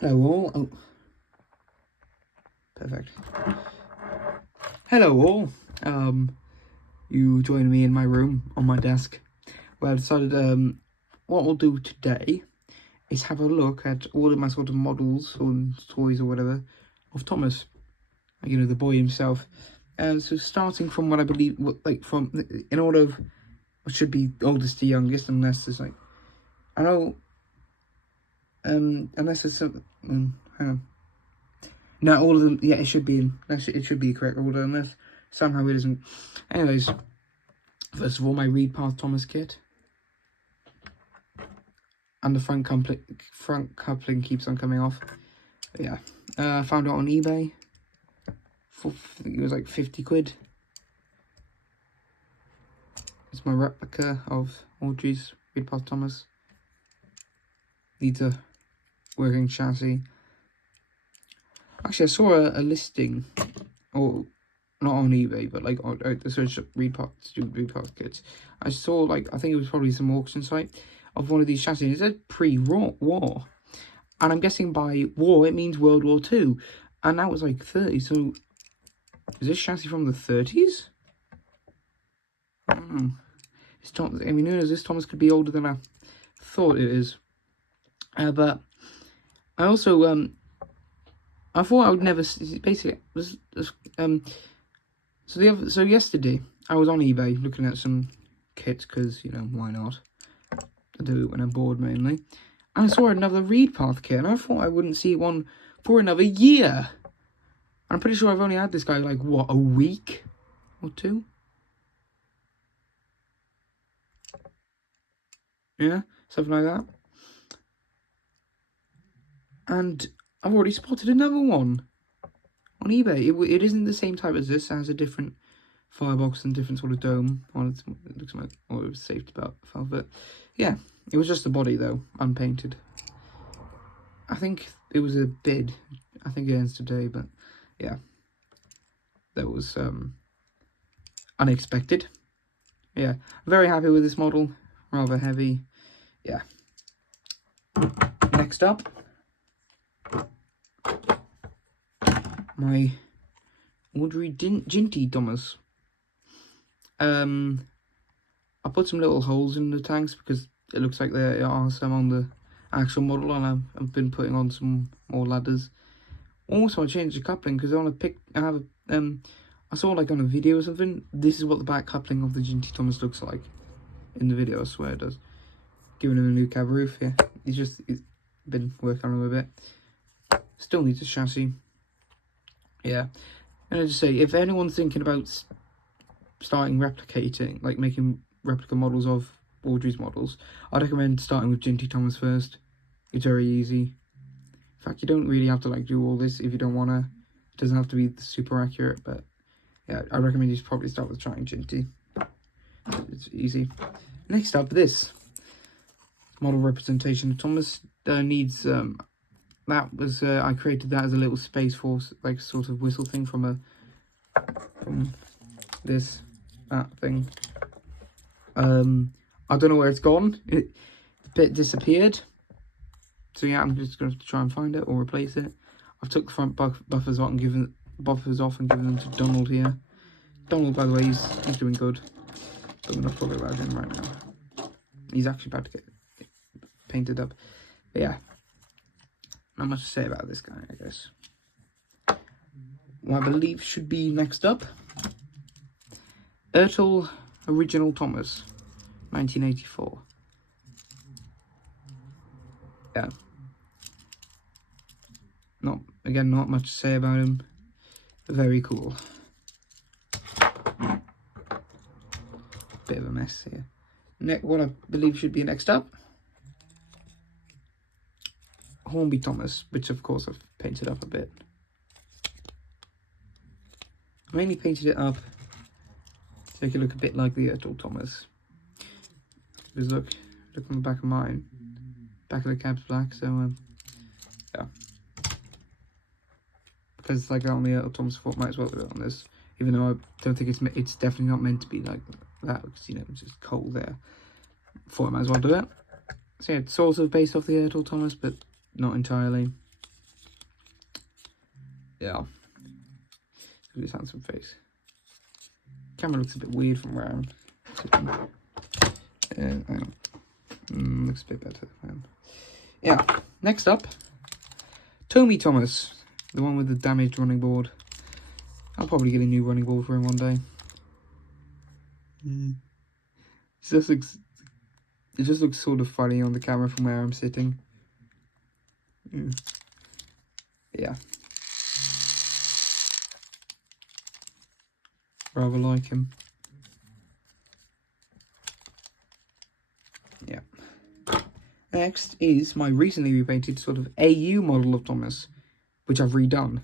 Hello all. Oh, perfect. Hello all. You joined me in my room on my desk, where I decided what we'll do today is have a look at all of my sort of models or toys or whatever of Thomas, you know, the boy himself. And so starting from what I believe, from in order of what should be oldest to youngest, unless there's like, I know, unless there's some, hang on. No, all of them, yeah, it should be in, it should be a correct order, unless somehow it isn't. Anyways, first of all, my Reed Path Thomas kit. And the front coupling keeps on coming off. But yeah, I found it on eBay. I think it was like 50 quid. It's my replica of Audrey's Reed Path Thomas. Needs a working chassis. Actually, I saw a listing, or not on eBay, but like on the search up Reed Path kits. I saw, like, I think it was probably some auction site of one of these chassis. It said pre-war, and I'm guessing by war it means World War II, and that was like 30. So is this chassis from the 30s? I don't know. It's Thomas. I mean, who knows? This Thomas could be older than I thought it is. But I also I thought I would never basically so yesterday I was on eBay looking at some kits because, you know, why not? I do it when I'm bored mainly. And I saw another Reed Path kit, and I thought I wouldn't see one for another year. I'm pretty sure I've only had this guy like, what, a week or two? Yeah, something like that. And I've already spotted another one on eBay. It isn't the same type as this. It has a different firebox and different sort of dome. Well, it looks like, well, it was safety valve, but yeah, it was just the body though, unpainted. I think it was a bid. I think it ends today, but yeah, that was unexpected. Yeah, very happy with this model. Rather heavy. Yeah. Next up, my Audrey Ginty Thomas. I put some little holes in the tanks because it looks like there are some on the actual model, and I've been putting on some more ladders. Also, I changed the coupling because I saw like on a video or something, this is what the back coupling of the Ginty Thomas looks like in the video. I swear it does. Giving him a new cab roof. Yeah, he's been working on him a bit. Still needs a chassis. Yeah, and I just say, if anyone's thinking about starting replicating, like making replica models of Audrey's models, I'd recommend starting with Ginty Thomas first. It's very easy. In fact, you don't really have to like do all this if you don't want to. It doesn't have to be super accurate, but yeah, I recommend you probably start with trying Ginty. It's easy. Next up, this model representation of Thomas needs that was I created that as a little Space Force like sort of whistle thing from that thing. I don't know where it's gone. It a bit disappeared. So yeah, I'm just going to try and find it or replace it. I've took the front buffers off and given them to Donald here. Donald, by the way, he's doing good. But we're not talking about him right now. He's actually about to get painted up. But yeah, not much to say about this guy, I guess. What I believe should be next up, Ertl Original Thomas, 1984. Yeah. Not much to say about him. Very cool. Bit of a mess here. What I believe should be next up, Hornby Thomas, which of course I've painted up a bit. I mainly painted it up to make it look a bit like the Ertl Thomas. Because look on the back of mine. Back of the cab's black, so yeah. Because it's like that on the Ertl Thomas, I thought might as well do it on this. Even though I don't think it's definitely not meant to be like that, because, you know, it's just cold there. Thought I might as well do it. So yeah, it's sort of based off the Ertl Thomas, but not entirely. Yeah. Give his handsome face. Camera looks a bit weird from where I'm sitting. Hang on. Looks a bit better. Yeah. Next up, Tommy Thomas, the one with the damaged running board. I'll probably get a new running board for him one day. It just looks sort of funny on the camera from where I'm sitting. Yeah. Rather like him. Yeah. Next is my recently repainted sort of AU model of Thomas, which I've redone.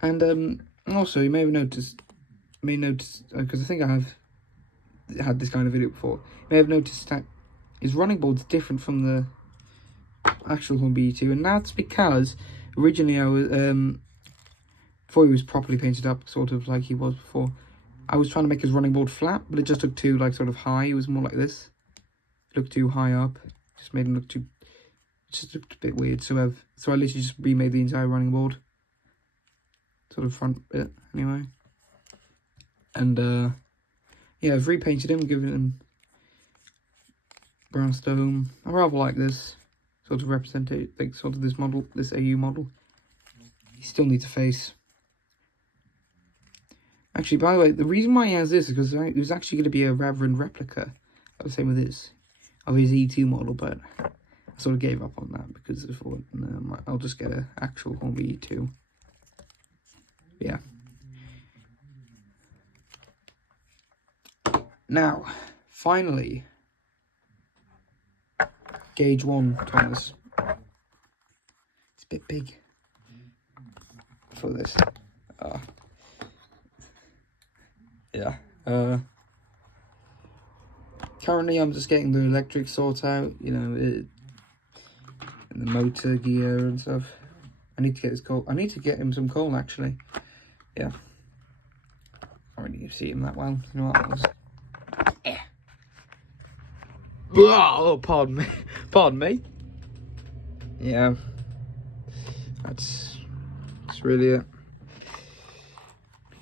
And also you may notice, because I think I have had this kind of video before, you may have noticed that his running board's different from the actual Hornby 2, and that's because originally I was, before he was properly painted up, sort of like he was before, I was trying to make his running board flat, but it just looked too, like, sort of high. It was more like this. It looked too high up. Just made him look too... It just looked a bit weird. So I literally just remade the entire running board. Sort of front bit, anyway. And, yeah, I've repainted him, given him brown stone. I rather like this sort of representation, like, sort of this model, this AU model. He still needs a face. Actually, by the way, the reason why he has this is because it was actually going to be a Reverend replica. The same with this, of his E2 model, but I sort of gave up on that because I thought, no, I'll just get an actual Hornby E2. Yeah. Now, finally, Gauge 1 Thomas. It's a bit big for this. Yeah. Currently, I'm just getting the electric sort out, you know, and the motor gear and stuff. I need to get his coal. I need to get him some coal, actually. Yeah. I don't really see him that well. You know what? I'll just... Yeah. Oh, pardon me. Pardon me. Yeah. That's really it.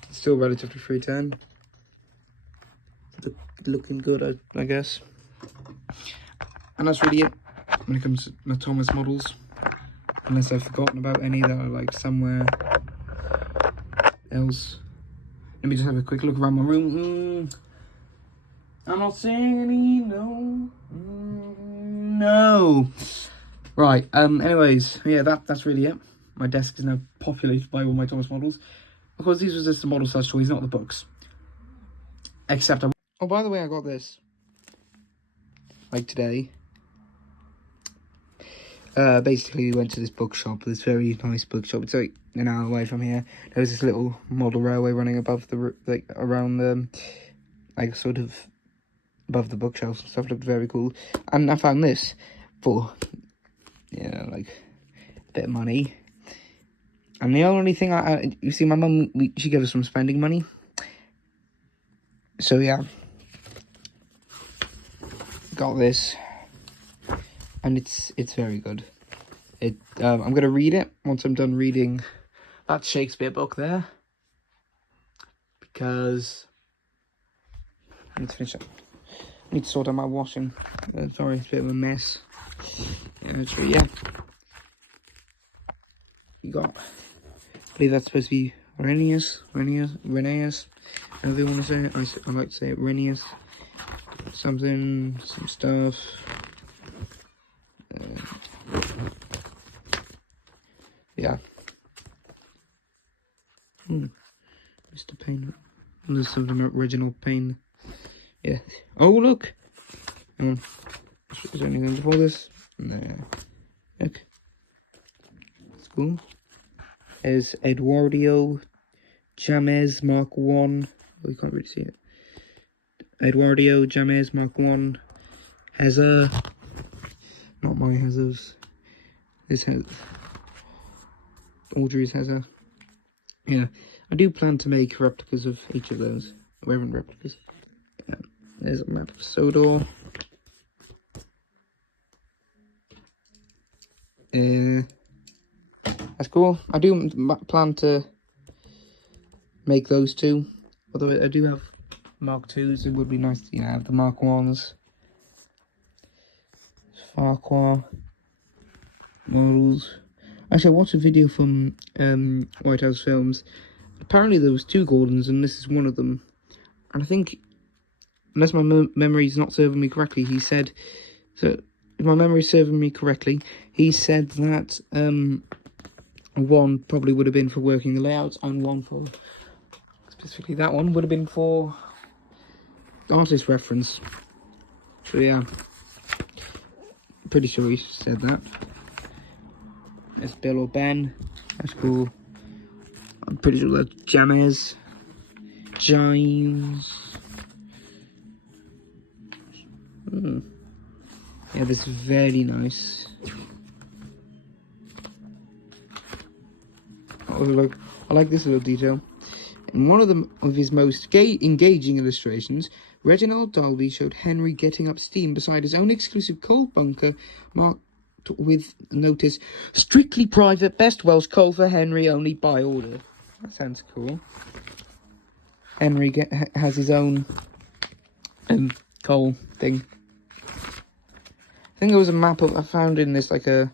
It's still relatively 310. Looking good, I guess. And that's really it when it comes to my Thomas models. Unless I've forgotten about any that are like somewhere else. Let me just have a quick look around my room. I'm not seeing any, no. No. Right, anyways, yeah, that's really it. My desk is now populated by all my Thomas models. Of course, these were just the model slash toys, not the books. Except oh, by the way, I got this. Like today. Basically, we went to this bookshop, this very nice bookshop. It's like an hour away from here. There was this little model railway running above the, like, around the, like, sort of above the bookshelves and stuff. Looked very cool. And I found this for, you know, like, a bit of money. And the only thing you see, my mum, she gave us some spending money. So, yeah. Got this. And it's very good. I'm going to read it once I'm done reading that Shakespeare book there. Because I need to finish it. I need to sort out my washing. Sorry, it's a bit of a mess. Yeah. You got, I believe that's supposed to be Renius, however you want to say it. I like to say it, Renius. Some stuff. Yeah. Mr. Payne. There's some original Payne. Yeah. Oh, look! Hang on. Is there anything before this? No. Look. It's cool. There's Eduardo Jamez Mark 1. Oh, you can't really see it. Eduardo Jamez Mark 1. Heza. Not my Hezas. This has Audrey's Heza. Yeah. I do plan to make replicas of each of those. Reverend replicas. Yeah. There's a map of Sodor. That's cool. I do plan to make those two. Although I do have Mark 2s. It would be nice to have the Mark 1s. Farquhar models. Actually, I watched a video from White House Films. Apparently there was 2 Gordons and this is one of them. And I think, unless my memory is not serving me correctly, he said... So, if my memory is serving me correctly, he said that one probably would have been for working the layouts and one for... Specifically that one would have been for artist reference. So yeah. Pretty sure he said that. There's Bill or Ben. That's cool. I'm pretty sure that's James. James. Yeah, this is very nice. I like this little detail. In one of his most engaging illustrations, Reginald Dalby showed Henry getting up steam beside his own exclusive coal bunker marked with notice, "Strictly private, best Welsh coal for Henry, only by order." That sounds cool. Henry has his own coal thing. I think there was a map I found in this, like a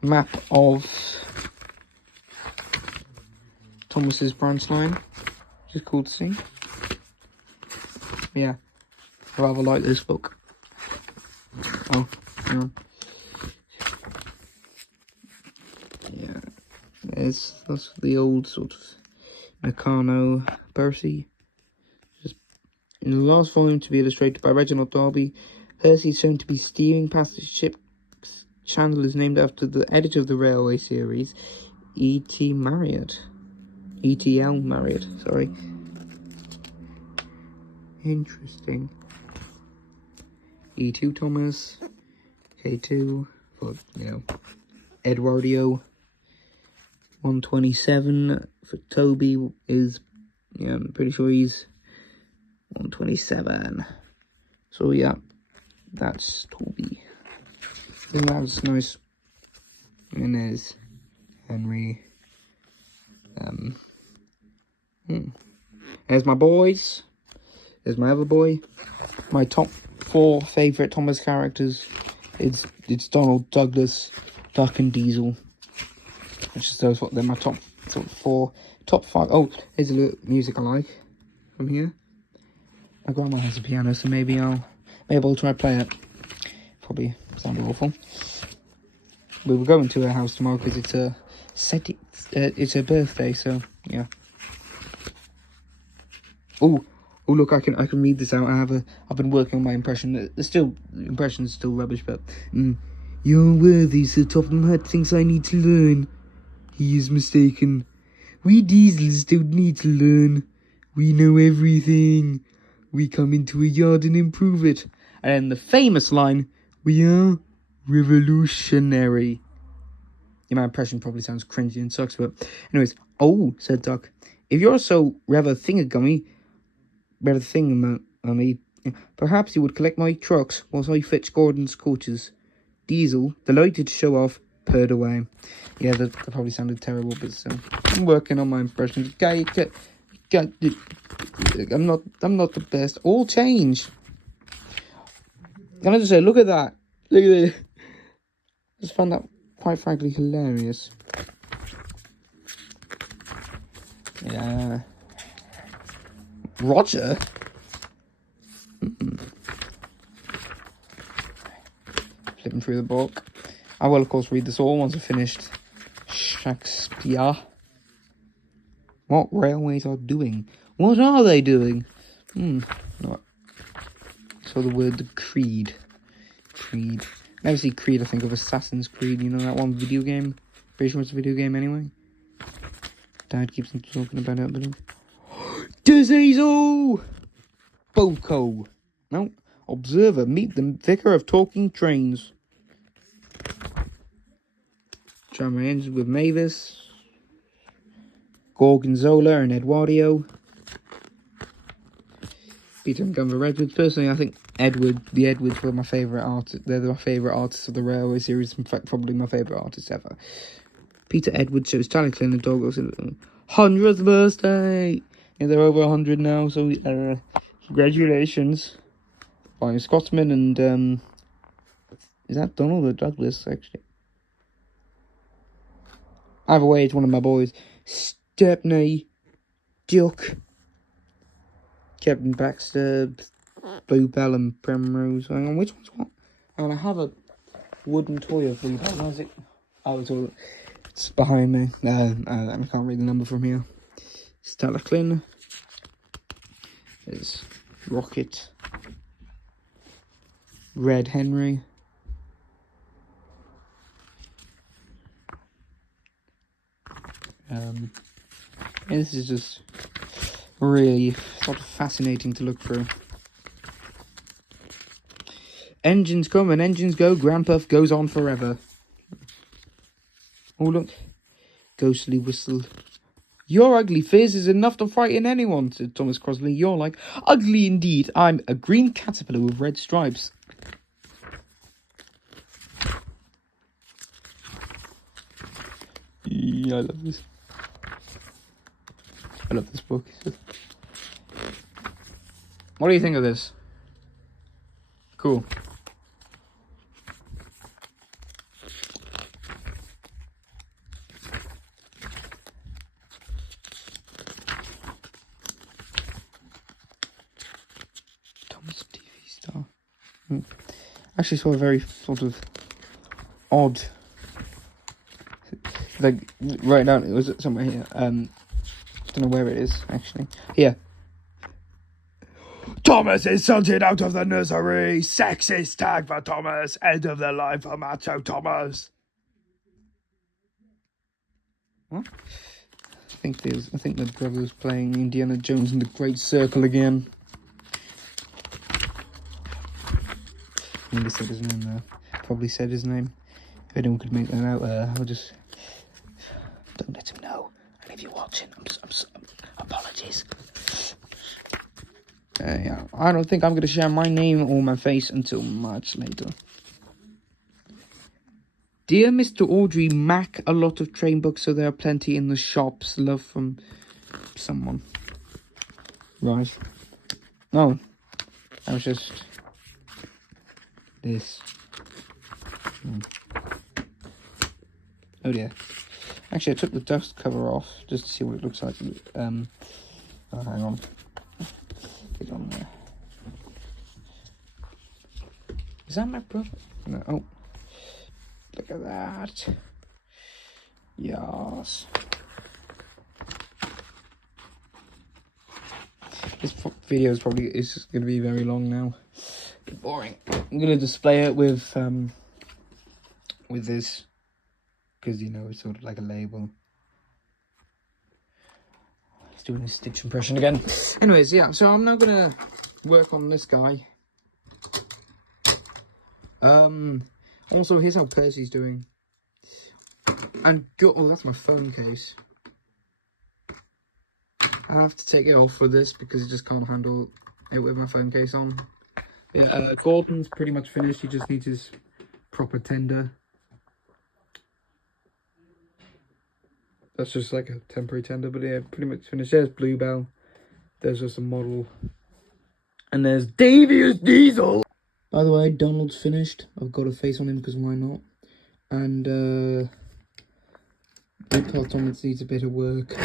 map of Thomas's branch line, which is cool to see. Yeah, I rather like this book. Oh, hang on. Yeah, that's the old sort of Meccano Percy. Just in the last volume to be illustrated by Reginald Dalby, Percy is shown to be steaming past the ship's channel is named after the editor of the railway series, E.T. Marriott. E.T.L. Marriott, sorry. Interesting. E2 Thomas, K2, for, Edwardio. 127 for Toby is, I'm pretty sure he's 127. So yeah, that's Toby. I think that's nice. And there's Henry. There's my boys. There's my other boy. My top 4 favourite Thomas characters. It's Donald, Douglas, Duck, and Diesel. Which is they're my top 4, top 5. Oh, here's a little music I like from here. My grandma has a piano, so maybe I'll try to play it. Probably sound awful. We were going to her house tomorrow because it's her birthday, so yeah. Oh, look, I can read this out. I've been working on my impression. The impression's still rubbish, but "Your worthy's the top of my head thinks I need to learn. He is mistaken. We Diesels don't need to learn. We know everything. We come into a yard and improve it." And then the famous line, "We are revolutionary." Yeah, my impression probably sounds cringy and sucks, but anyways. "Oh," said Duck, "if you're so rather thingammy, perhaps you would collect my trucks whilst I fetch Gordon's coaches." Diesel, delighted to show off, purred away. Yeah, that probably sounded terrible, but still, I'm working on my impressions. I'm not the best. All change. Can I just say, look at that. Look at this. I just found that quite frankly hilarious. Yeah. Roger? Flipping through the book. I will, of course, read this all once I've finished Shakespeare. What railways are doing? What are they doing? What? So the word the Creed. Creed. Never see Creed, I think of Assassin's Creed. You know that one video game? Pretty sure it's a video game anyway. Dad keeps on talking about it, but Dizazel! Boko. No. Observer, meet the vicar of talking trains. Drama ends with Mavis, Gorgonzola, and Edwardio. Peter and Gunver Redwood. Personally, I think Edward. The Edwards were my favourite artist. They're my favourite artists of the Railway series. In fact, probably my favourite artist ever. Peter Edwards shows Tyler Clint and Douglas 100th birthday. Yeah, they're over 100 now, so congratulations. By Scotsman and is that Donald or Douglas actually? Either way, it's one of my boys. Stepney, Duck, Captain Baxter, Bluebell and Primrose. Hang on, which one's what? And I have a wooden toy of Bluebell. Where's it? Oh, it's behind me. I can't read the number from here. Stella Klin. There's Rocket. Red Henry. This is just really sort of fascinating to look through. Engines come and engines go. Grandpuff goes on forever. Oh look, ghostly whistle. Your ugly fizz is enough to frighten anyone, said Thomas Crosley. You're like, ugly indeed. I'm a green caterpillar with red stripes. Yeah, I love this. I love this book. What do you think of this? Cool. Thomas TV star. Actually saw a very sort of odd, like right down, it was somewhere here. Don't know where it is actually. Here. Thomas is hunted out of the nursery. Sexist tag for Thomas. End of the line for Macho Thomas. What? I think the brother's playing Indiana Jones and the Great Circle again. I think he said his name there. Probably said his name. If anyone could make that out, I'll just don't let him know. And if you're watching, I'm apologies. Yeah, I don't think I'm going to share my name or my face until much later. Dear Mr. Audrey Mac, a lot of train books, so there are plenty in the shops. Love from someone. Right. No. That was just this. Oh dear. Actually, I took the dust cover off just to see what it looks like. Oh, hang on. Get on there. Is that my brother? No. Oh. Look at that. Yes. This video is probably going to be very long now. Bit boring. I'm going to display it with this, because you know it's sort of like a label. He's doing his Stitch impression again. Anyways, yeah. So I'm now going to work on this guy. Also, here's how Percy's doing. And oh, that's my phone case. I have to take it off for this because it just can't handle it with my phone case on. Yeah, Gordon's pretty much finished. He just needs his proper tender. That's just like a temporary tender, but yeah, pretty much finished. There's Bluebell. There's just a model. And there's Davius Diesel. By the way, Donald's finished. I've got a face on him because why not? And Bluebell Thomas needs a bit of work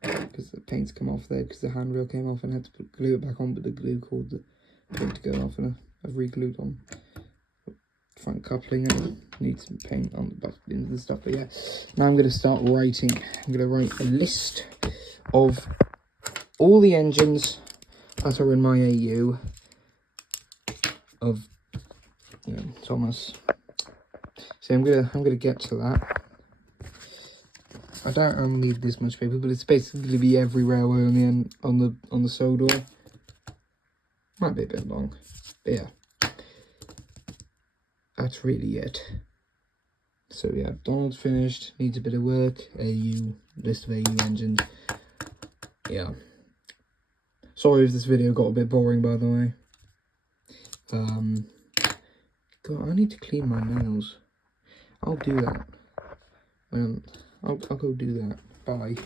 because the paint's come off there because the handrail came off and I had to glue it back on, but the glue caused the paint to go off, and I've re-glued on front coupling and need some paint on the buttons and stuff. But yeah, now I'm going to start writing. I'm going to write a list of all the engines that are in my AU of Thomas. So I'm gonna get to that. I doubt I'll need this much paper, but it's basically going to be every railway on the end on the Sodor. Might be a bit long, but yeah, that's really it. So yeah, Donald's finished. Needs a bit of work. AU list of AU engines. Yeah. Sorry if this video got a bit boring, by the way. God, I need to clean my nails. I'll do that. I'll go do that. Bye.